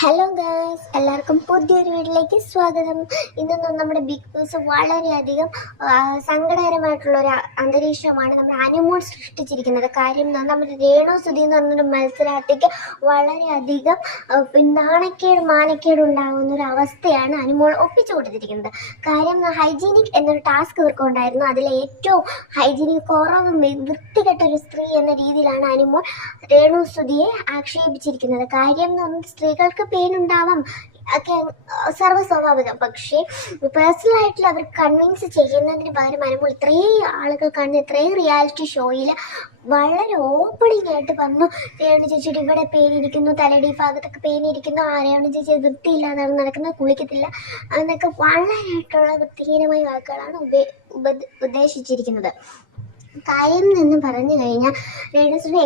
Hello guys, എല്ലാവർക്കും പുതിയൊരു വീട്ടിലേക്ക് സ്വാഗതം. ഇന്നൊന്നും നമ്മുടെ ബിഗ് ബോസ് വളരെയധികം സങ്കടകരമായിട്ടുള്ള ഒരു അന്തരീക്ഷമാണ് നമ്മുടെ അനുമോൾ സൃഷ്ടിച്ചിരിക്കുന്നത്. കാര്യം നമ്മുടെ രേണു സുധി എന്ന് പറഞ്ഞൊരു മത്സരാർത്ഥിക്ക് വളരെയധികം മാനക്കേട് ഉണ്ടാകുന്ന ഒരു അവസ്ഥയാണ് അനുമോൾ ഒപ്പിച്ചു കൊടുത്തിരിക്കുന്നത്. കാര്യം ഹൈജീനിക് എന്നൊരു ടാസ്ക് ഇവർക്ക് ഉണ്ടായിരുന്നു. അതിലെ ഏറ്റവും ഹൈജീനിക് കുറവ് വൃത്തികെട്ട ഒരു സ്ത്രീ എന്ന രീതിയിലാണ് അനുമോൾ രേണു സുധിയെ ആക്ഷേപിച്ചിരിക്കുന്നത്. കാര്യം എന്ന് പറഞ്ഞാൽ സ്ത്രീകൾക്ക് പെയിൻ ഉണ്ടാവാം ഒക്കെ സർവ്വസ്വാഭാവികം. പക്ഷേ പേഴ്സണലായിട്ടുള്ള അവർ കൺവിൻസ് ചെയ്യുന്നതിന് പകരം അനുമോൾ ഇത്രയും ആളുകൾ കാണുന്ന ഇത്രയും റിയാലിറ്റി ഷോയിൽ വളരെ ഓപ്പണിംഗ് ആയിട്ട് പറഞ്ഞു, രേണു ചേച്ചിയുടെ ഇവിടെ പെയിൻ ഇരിക്കുന്നു, തലയുടെ ഈ ഭാഗത്തൊക്കെ പെയിൻ ഇരിക്കുന്നു, രേണു ചേച്ചി വൃത്തിയില്ലാതാണ് നടക്കുന്നത്, കുളിക്കത്തില്ല എന്നൊക്കെ വളരെയായിട്ടുള്ള വൃത്തിഹീനമായ വാക്കുകളാണ് ഉദ്ദേശിച്ചിരിക്കുന്നത്. കാര്യം എന്ന് പറഞ്ഞു കഴിഞ്ഞാൽ രേണുസുടെ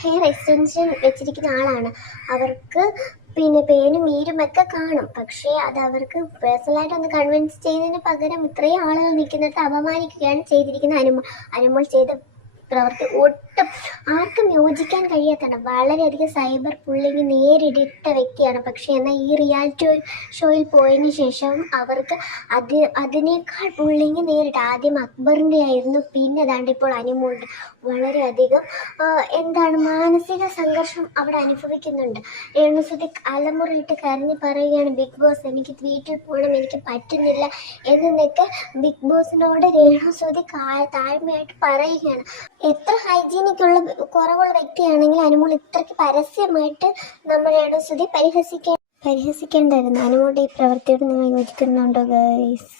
ഹെയർ എക്സ്റ്റൻഷൻ വെച്ചിരിക്കുന്ന ആളാണ്. അവർക്ക് പേനും ഈരുമൊക്കെ കാണും. പക്ഷേ അത് അവർക്ക് പേഴ്സണലായിട്ട് ഒന്ന് കൺവിൻസ് ചെയ്യുന്നതിന് പകരം ഇത്രയും ആളുകൾ നിൽക്കുന്നിടത്ത് അപമാനിക്കുകയാണ് ചെയ്തിരിക്കുന്ന അനുമോൾ ചെയ്ത പ്രവൃത്തി ഒട്ടും ആർക്കും യോജിക്കാൻ കഴിയാത്തതാണ്. വളരെയധികം സൈബർ ബുള്ളിങ് നേരിട്ട വ്യക്തിയാണ്. പക്ഷേ എന്നാൽ ഈ റിയാലിറ്റി ഷോയിൽ പോയതിന് ശേഷം അവർക്ക് അതിനേക്കാൾ ബുള്ളിങ് നേരിട്ട് ആദ്യം അക്ബറിൻ്റെ ആയിരുന്നു, പിന്നെ ഇപ്പോൾ അനുമോളുടെ വളരെയധികം മാനസിക സംഘർഷം അവിടെ അനുഭവിക്കുന്നുണ്ട്. രേണുസുധി അലമുറയിട്ട് കരഞ്ഞ് പറയുകയാണ്, ബിഗ് ബോസ് എനിക്ക് വീട്ടിൽ പോകണം, എനിക്ക് പറ്റുന്നില്ല എന്നൊക്കെ ബിഗ് ബോസിനോട് രേണുസുധി താഴ്മയായിട്ട് പറയുകയാണ്. എത്ര ഹൈജീനിക്കുള്ള കുറവുള്ള വ്യക്തിയാണെങ്കിൽ അനുമോൾ ഇത്രയ്ക്ക് പരസ്യമായിട്ട് നമ്മൾ രേണുസുധി പരിഹസിക്കേണ്ടായിരുന്നു. അനുമോളുടെ ഈ പ്രവൃത്തിയോട് നിങ്ങൾ യോജിക്കുന്നുണ്ടോ ഗൈസ്?